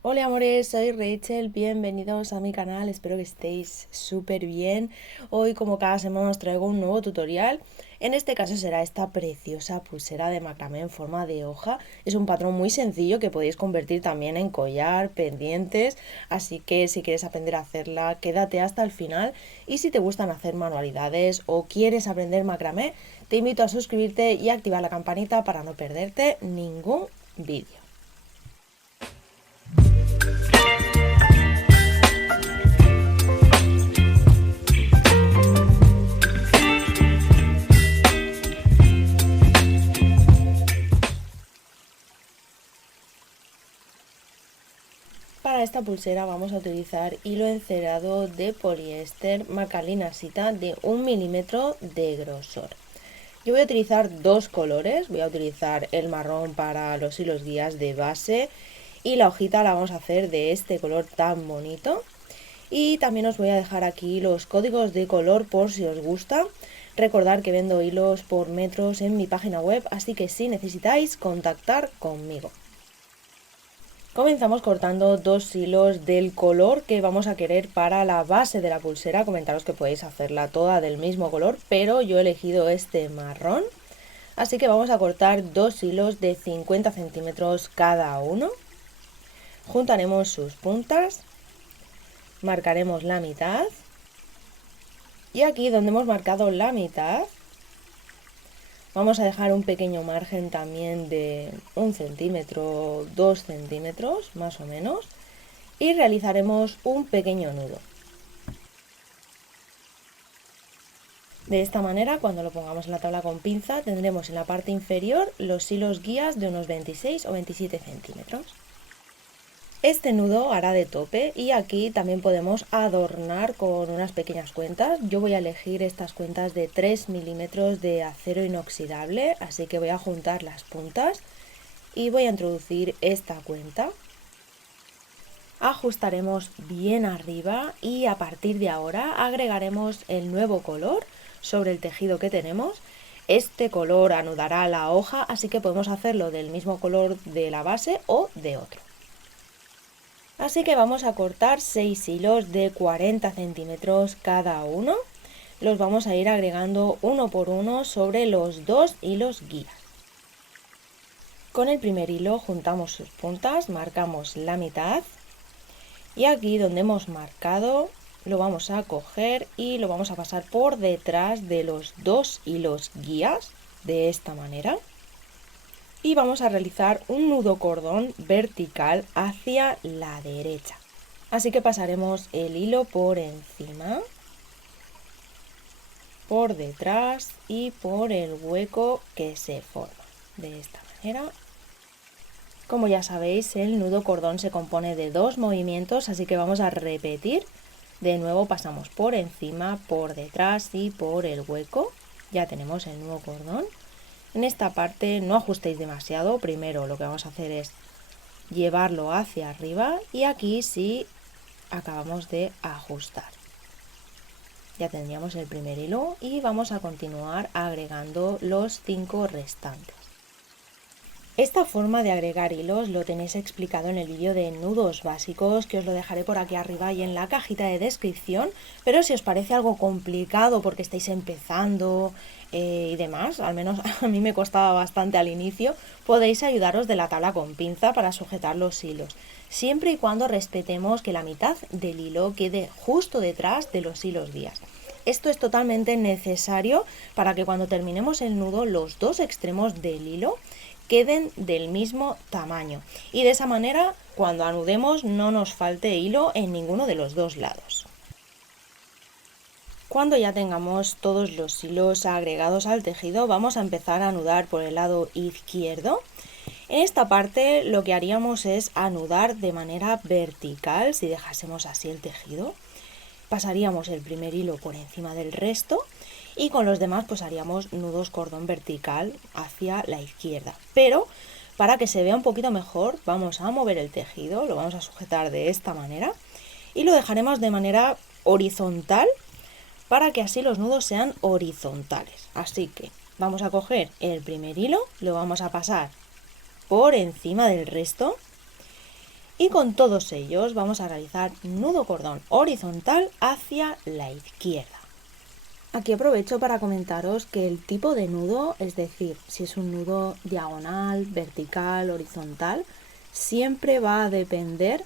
Hola amores, soy Rachel, bienvenidos a mi canal, espero que estéis súper bien. Hoy como cada semana os traigo un nuevo tutorial. En este caso será esta preciosa pulsera de macramé en forma de hoja. Es un patrón muy sencillo que podéis convertir también en collar, pendientes, así que si quieres aprender a hacerla quédate hasta el final. Y si te gustan hacer manualidades o quieres aprender macramé, te invito a suscribirte y activar la campanita para no perderte ningún vídeo. Para esta pulsera vamos a utilizar hilo encerado de poliéster marca Linasita de 1 milímetro de grosor. Yo voy a utilizar dos colores, voy a utilizar el marrón para los hilos guías de base y la hojita la vamos a hacer de este color tan bonito. Y también os voy a dejar aquí los códigos de color por si os gusta. Recordad que vendo hilos por metros en mi página web, así que si necesitáis contactar conmigo. Comenzamos cortando dos hilos del color que vamos a querer para la base de la pulsera. Comentaros que podéis hacerla toda del mismo color, pero yo he elegido este marrón. Así que vamos a cortar dos hilos de 50 centímetros cada uno. Juntaremos sus puntas, marcaremos la mitad. Y aquí donde hemos marcado la mitad, vamos a dejar un pequeño margen también de 1 centímetro, 2 centímetros más o menos. Y realizaremos un pequeño nudo. De esta manera, cuando lo pongamos en la tabla con pinza, tendremos en la parte inferior los hilos guías de unos 26 o 27 centímetros. Este nudo hará de tope y aquí también podemos adornar con unas pequeñas cuentas. Yo voy a elegir estas cuentas de 3 milímetros de acero inoxidable, así que voy a juntar las puntas y voy a introducir esta cuenta. Ajustaremos bien arriba y a partir de ahora agregaremos el nuevo color sobre el tejido que tenemos. Este color anudará la hoja, así que podemos hacerlo del mismo color de la base o de otro. Así que vamos a cortar 6 hilos de 40 centímetros cada uno. Los vamos a ir agregando uno por uno sobre los dos hilos guías. Con el primer hilo juntamos sus puntas, marcamos la mitad. Y aquí donde hemos marcado lo vamos a coger y lo vamos a pasar por detrás de los dos hilos guías de esta manera. Y vamos a realizar un nudo cordón vertical hacia la derecha. Así que pasaremos el hilo por encima, por detrás y por el hueco que se forma. De esta manera. Como ya sabéis, el nudo cordón se compone de dos movimientos, así que vamos a repetir. De nuevo pasamos por encima, por detrás y por el hueco. Ya tenemos el nudo cordón. En esta parte no ajustéis demasiado. Primero lo que vamos a hacer es llevarlo hacia arriba y aquí sí acabamos de ajustar. Ya tendríamos el primer hilo y vamos a continuar agregando los 5 restantes. Esta forma de agregar hilos lo tenéis explicado en el vídeo de nudos básicos, que os lo dejaré por aquí arriba y en la cajita de descripción, pero si os parece algo complicado porque estáis empezando y demás, al menos a mí me costaba bastante al inicio, podéis ayudaros de la tabla con pinza para sujetar los hilos, siempre y cuando respetemos que la mitad del hilo quede justo detrás de los hilos guías. Esto es totalmente necesario para que cuando terminemos el nudo los dos extremos del hilo queden del mismo tamaño y de esa manera cuando anudemos no nos falte hilo en ninguno de los dos lados. Cuando ya tengamos todos los hilos agregados al tejido vamos a empezar a anudar por el lado izquierdo. En esta parte lo que haríamos es anudar de manera vertical si dejásemos así el tejido. Pasaríamos el primer hilo por encima del resto y con los demás pues haríamos nudos cordón vertical hacia la izquierda. Pero para que se vea un poquito mejor vamos a mover el tejido, lo vamos a sujetar de esta manera y lo dejaremos de manera horizontal para que así los nudos sean horizontales. Así que vamos a coger el primer hilo, lo vamos a pasar por encima del resto Y con todos ellos vamos a realizar nudo cordón horizontal hacia la izquierda. Aquí aprovecho para comentaros que el tipo de nudo, es decir, si es un nudo diagonal, vertical, horizontal, siempre va a depender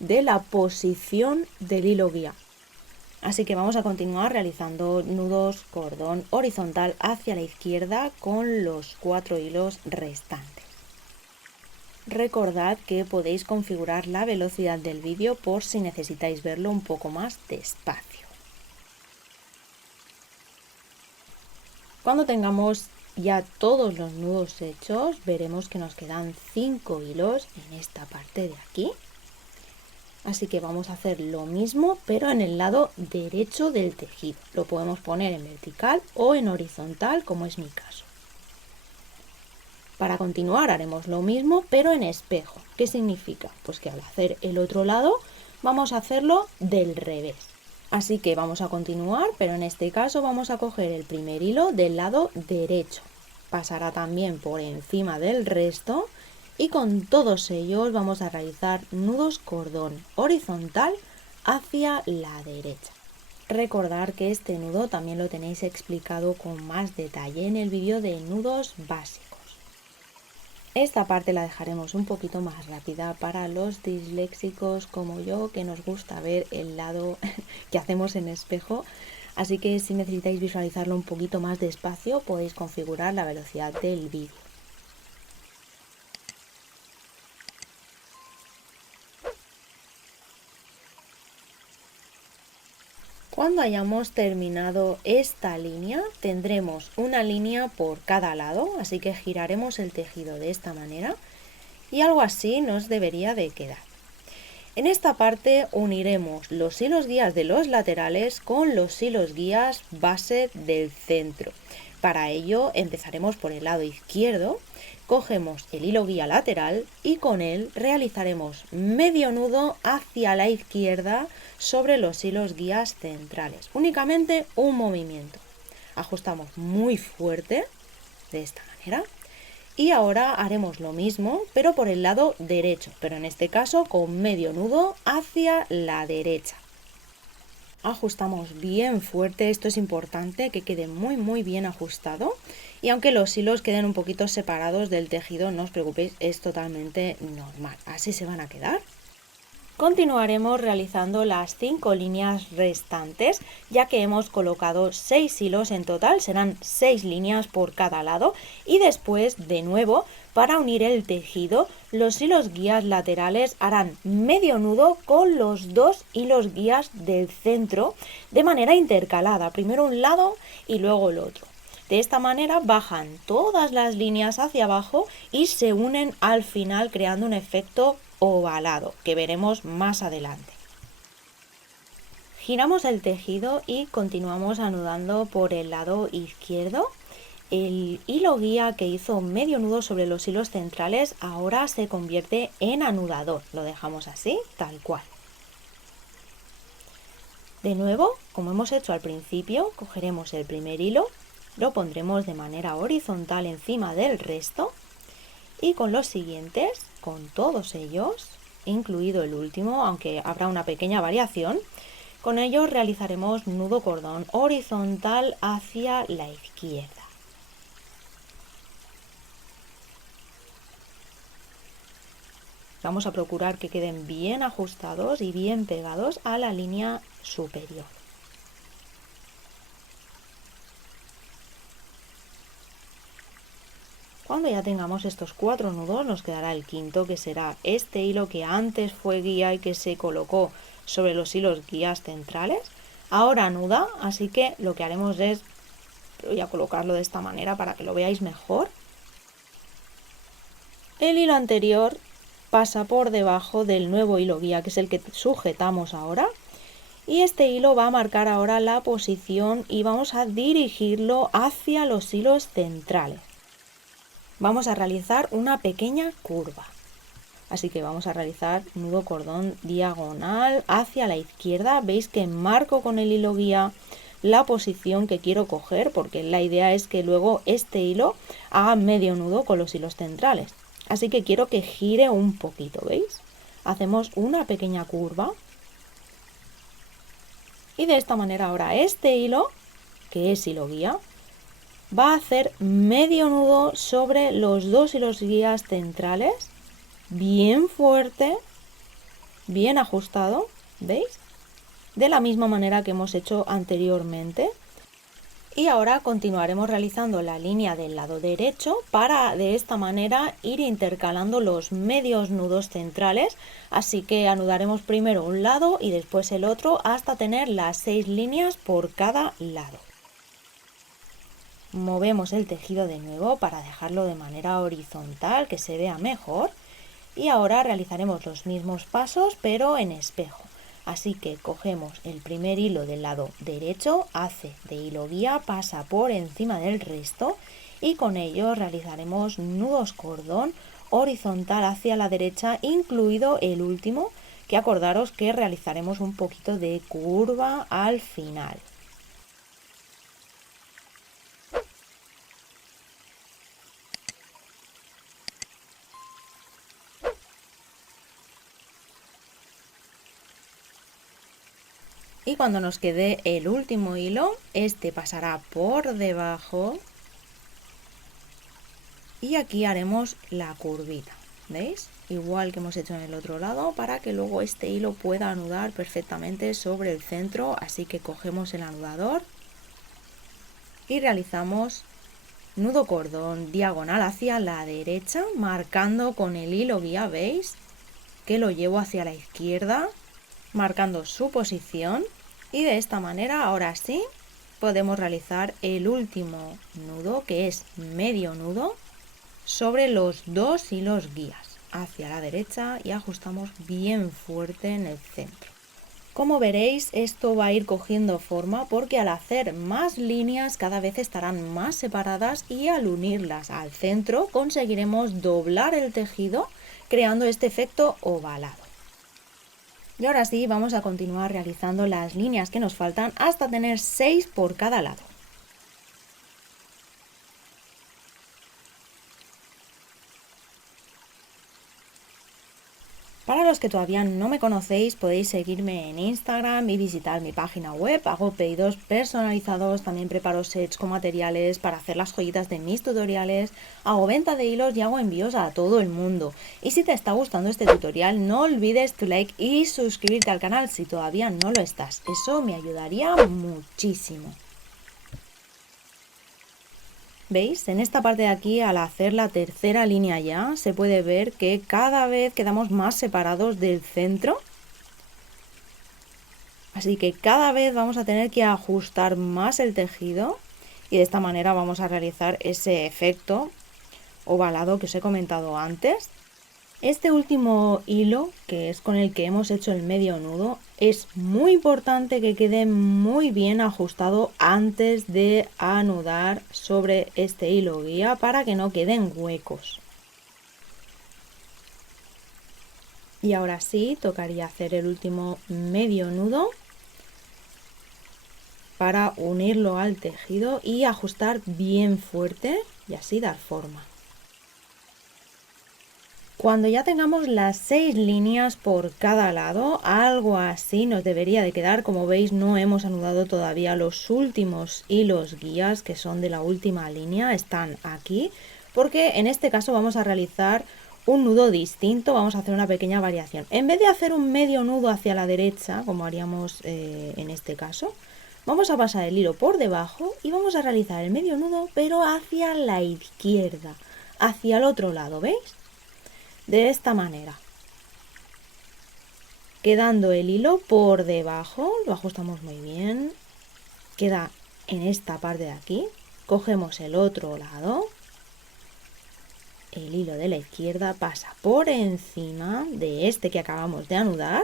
de la posición del hilo guía. Así que vamos a continuar realizando nudos cordón horizontal hacia la izquierda con los 4 hilos restantes. Recordad que podéis configurar la velocidad del vídeo por si necesitáis verlo un poco más despacio. Cuando tengamos ya todos los nudos hechos, veremos que nos quedan 5 hilos en esta parte de aquí. Así que vamos a hacer lo mismo, pero en el lado derecho del tejido. Lo podemos poner en vertical o en horizontal, como es mi caso. Para continuar haremos lo mismo, pero en espejo. ¿Qué significa? Pues que al hacer el otro lado, vamos a hacerlo del revés. Así que vamos a continuar, pero en este caso vamos a coger el primer hilo del lado derecho. Pasará también por encima del resto y con todos ellos vamos a realizar nudos cordón horizontal hacia la derecha. Recordar que este nudo también lo tenéis explicado con más detalle en el vídeo de nudos básicos. Esta parte la dejaremos un poquito más rápida para los disléxicos como yo, que nos gusta ver el lado que hacemos en espejo. Así que si necesitáis visualizarlo un poquito más despacio, podéis configurar la velocidad del vídeo. Cuando hayamos terminado esta línea, tendremos una línea por cada lado, así que giraremos el tejido de esta manera y algo así nos debería de quedar. En esta parte uniremos los hilos guías de los laterales con los hilos guías base del centro. Para ello empezaremos por el lado izquierdo, cogemos el hilo guía lateral y con él realizaremos medio nudo hacia la izquierda sobre los hilos guías centrales. Únicamente un movimiento. Ajustamos muy fuerte de esta manera. Y ahora haremos lo mismo, pero por el lado derecho, pero en este caso con medio nudo hacia la derecha. Ajustamos bien fuerte, esto es importante que quede muy bien ajustado. Y aunque los hilos queden un poquito separados del tejido, no os preocupéis, es totalmente normal. Así se van a quedar. Continuaremos realizando las 5 líneas restantes, ya que hemos colocado 6 hilos en total, serán 6 líneas por cada lado y después de nuevo para unir el tejido los hilos guías laterales harán medio nudo con los 2 hilos guías del centro de manera intercalada, primero un lado y luego el otro. De esta manera bajan todas las líneas hacia abajo y se unen al final creando un efecto ovalado que veremos más adelante. Giramos el tejido y continuamos anudando por el lado izquierdo. El hilo guía que hizo medio nudo sobre los hilos centrales ahora se convierte en anudador. Lo dejamos así, tal cual. De nuevo, como hemos hecho al principio, cogeremos el primer hilo, lo pondremos de manera horizontal encima del resto y con los siguientes, con todos ellos, incluido el último, aunque habrá una pequeña variación, con ellos realizaremos nudo cordón horizontal hacia la izquierda. Vamos a procurar que queden bien ajustados y bien pegados a la línea superior. Cuando ya tengamos estos 4 nudos nos quedará el quinto, que será este hilo que antes fue guía y que se colocó sobre los hilos guías centrales. Ahora anuda, así que lo que haremos es, voy a colocarlo de esta manera para que lo veáis mejor. El hilo anterior pasa por debajo del nuevo hilo guía, que es el que sujetamos ahora. Y este hilo va a marcar ahora la posición y vamos a dirigirlo hacia los hilos centrales. Vamos a realizar una pequeña curva. Así que vamos a realizar nudo cordón diagonal hacia la izquierda. Veis que marco con el hilo guía la posición que quiero coger, porque la idea es que luego este hilo haga medio nudo con los hilos centrales. Así que quiero que gire un poquito, ¿veis? hacemos una pequeña curva y de esta manera ahora este hilo, que es hilo guía, va a hacer medio nudo sobre los dos hilos guías centrales, bien fuerte, bien ajustado, ¿veis? De la misma manera que hemos hecho anteriormente. Y ahora continuaremos realizando la línea del lado derecho para de esta manera ir intercalando los medios nudos centrales, así que anudaremos primero un lado y después el otro hasta tener las 6 líneas por cada lado. Movemos el tejido de nuevo para dejarlo de manera horizontal, que se vea mejor, y ahora realizaremos los mismos pasos pero en espejo. Así que cogemos el primer hilo del lado derecho, hace de hilo guía, pasa por encima del resto y con ello realizaremos nudos cordón horizontal hacia la derecha, incluido el último, que acordaros que realizaremos un poquito de curva al final. Y cuando nos quede el último hilo, este pasará por debajo y aquí haremos la curvita, ¿veis? Igual que hemos hecho en el otro lado, para que luego este hilo pueda anudar perfectamente sobre el centro. Así que cogemos el anudador y realizamos nudo cordón diagonal hacia la derecha, marcando con el hilo guía, ¿veis? Que lo llevo hacia la izquierda, marcando su posición, y de esta manera ahora sí podemos realizar el último nudo, que es medio nudo, sobre los dos hilos guías hacia la derecha y ajustamos bien fuerte en el centro. Como veréis, esto va a ir cogiendo forma porque al hacer más líneas cada vez estarán más separadas y al unirlas al centro conseguiremos doblar el tejido creando este efecto ovalado. Y ahora sí, vamos a continuar realizando las líneas que nos faltan hasta tener 6 por cada lado. Para los que todavía no me conocéis, podéis seguirme en Instagram y visitar mi página web. Hago pedidos personalizados, también preparo sets con materiales para hacer las joyitas de mis tutoriales, hago venta de hilos y hago envíos a todo el mundo. Y si te está gustando este tutorial, no olvides tu like y suscribirte al canal si todavía no lo estás. Eso me ayudaría muchísimo. ¿Veis? En esta parte de aquí, al hacer la tercera línea ya, se puede ver que cada vez quedamos más separados del centro. Así que cada vez vamos a tener que ajustar más el tejido y de esta manera vamos a realizar ese efecto ovalado que os he comentado antes. Este último hilo, que es con el que hemos hecho el medio nudo, es muy importante que quede muy bien ajustado antes de anudar sobre este hilo guía para que no queden huecos. Y ahora sí, tocaría hacer el último medio nudo para unirlo al tejido y ajustar bien fuerte y así dar forma. Cuando ya tengamos las 6 líneas por cada lado, algo así nos debería de quedar. Como veis, no hemos anudado todavía los últimos hilos guías, que son de la última línea, están aquí, porque en este caso vamos a realizar un nudo distinto, vamos a hacer una pequeña variación. En vez de hacer un medio nudo hacia la derecha, como haríamos en este caso, vamos a pasar el hilo por debajo y vamos a realizar el medio nudo, pero hacia la izquierda, hacia el otro lado, ¿veis? De esta manera, quedando el hilo por debajo, lo ajustamos muy bien, queda en esta parte de aquí, cogemos el otro lado, el hilo de la izquierda pasa por encima de este que acabamos de anudar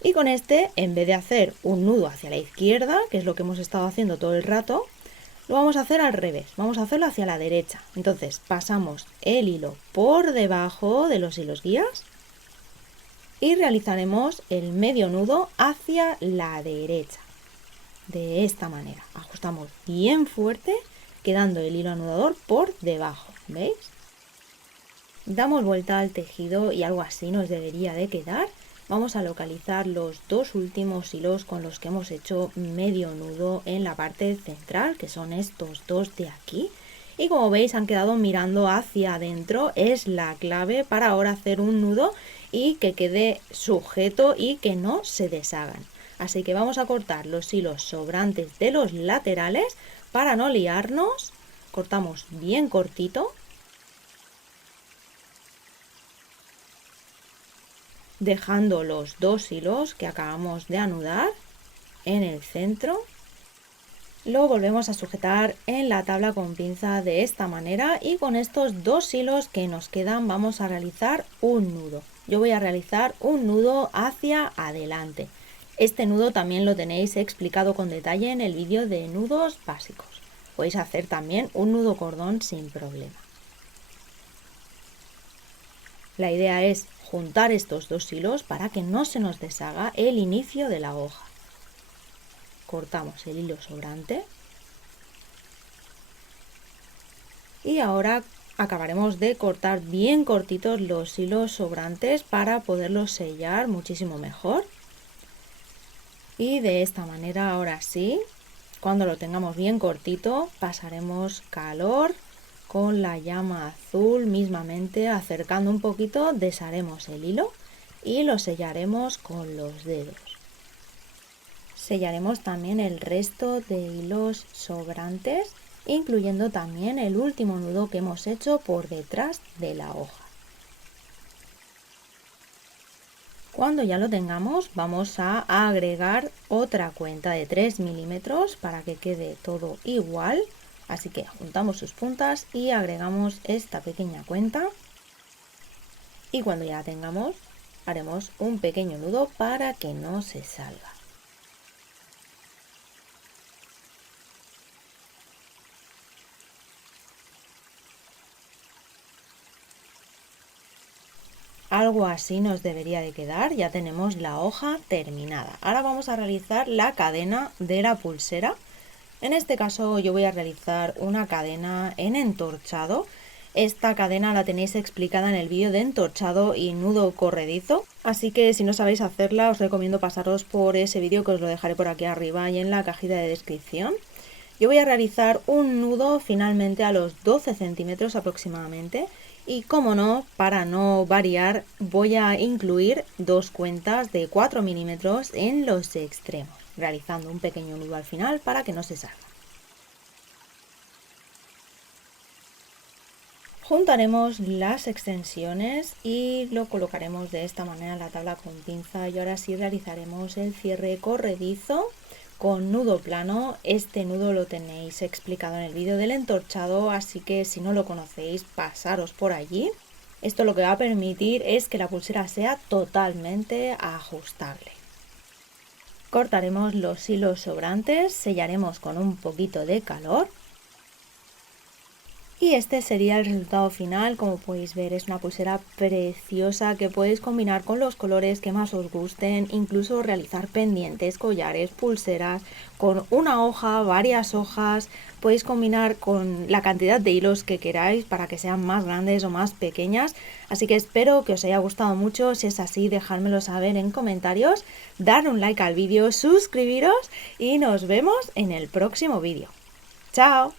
y con este, en vez de hacer un nudo hacia la izquierda, que es lo que hemos estado haciendo todo el rato, lo vamos a hacer al revés, vamos a hacerlo hacia la derecha. Entonces pasamos el hilo por debajo de los hilos guías y realizaremos el medio nudo hacia la derecha. De esta manera, ajustamos bien fuerte, quedando el hilo anudador por debajo, ¿veis? Damos vuelta al tejido y algo así nos debería de quedar. Vamos a localizar los dos últimos hilos con los que hemos hecho medio nudo en la parte central, que son estos dos de aquí. Y como veis han quedado mirando hacia adentro, es la clave para ahora hacer un nudo y que quede sujeto y que no se deshagan. Así que vamos a cortar los hilos sobrantes de los laterales para no liarnos. Cortamos bien cortito, dejando los dos hilos que acabamos de anudar en el centro. Lo volvemos a sujetar en la tabla con pinza de esta manera y con estos dos hilos que nos quedan vamos a realizar un nudo. Yo voy a realizar un nudo hacia adelante. Este nudo también lo tenéis explicado con detalle en el vídeo de nudos básicos. Podéis hacer también un nudo cordón sin problema. La idea es juntar estos dos hilos para que no se nos deshaga el inicio de la hoja. Cortamos el hilo sobrante y ahora acabaremos de cortar bien cortitos los hilos sobrantes para poderlos sellar muchísimo mejor. Y de esta manera ahora sí, cuando lo tengamos bien cortito, pasaremos calor con la llama azul mismamente, acercando un poquito, desharemos el hilo y lo sellaremos con los dedos. Sellaremos también el resto de hilos sobrantes, incluyendo también el último nudo que hemos hecho por detrás de la hoja. Cuando ya lo tengamos, vamos a agregar otra cuenta de 3 milímetros para que quede todo igual. Así que juntamos sus puntas y agregamos esta pequeña cuenta. Y cuando ya la tengamos, haremos un pequeño nudo para que no se salga. Algo así nos debería de quedar, ya tenemos la hoja terminada. Ahora vamos a realizar la cadena de la pulsera. En este caso yo voy a realizar una cadena en entorchado. Esta cadena la tenéis explicada en el vídeo de entorchado y nudo corredizo. Así que si no sabéis hacerla os recomiendo pasaros por ese vídeo que os lo dejaré por aquí arriba y en la cajita de descripción. Yo voy a realizar un nudo finalmente a los 12 centímetros aproximadamente. Y como no, para no variar, voy a incluir dos cuentas de 4 milímetros en los extremos, realizando un pequeño nudo al final para que no se salga. Juntaremos las extensiones y lo colocaremos de esta manera en la tabla con pinza y ahora sí realizaremos el cierre corredizo con nudo plano. Este nudo lo tenéis explicado en el vídeo del entorchado, así que si no lo conocéis, pasaros por allí. Esto lo que va a permitir es que la pulsera sea totalmente ajustable. Cortaremos los hilos sobrantes, sellaremos con un poquito de calor. Y este sería el resultado final. Como podéis ver, es una pulsera preciosa que podéis combinar con los colores que más os gusten, incluso realizar pendientes, collares, pulseras, con una hoja, varias hojas. Podéis combinar con la cantidad de hilos que queráis para que sean más grandes o más pequeñas. Así que espero que os haya gustado mucho. Si es así, dejádmelo saber en comentarios, dar un like al vídeo, suscribiros y nos vemos en el próximo vídeo. ¡Chao!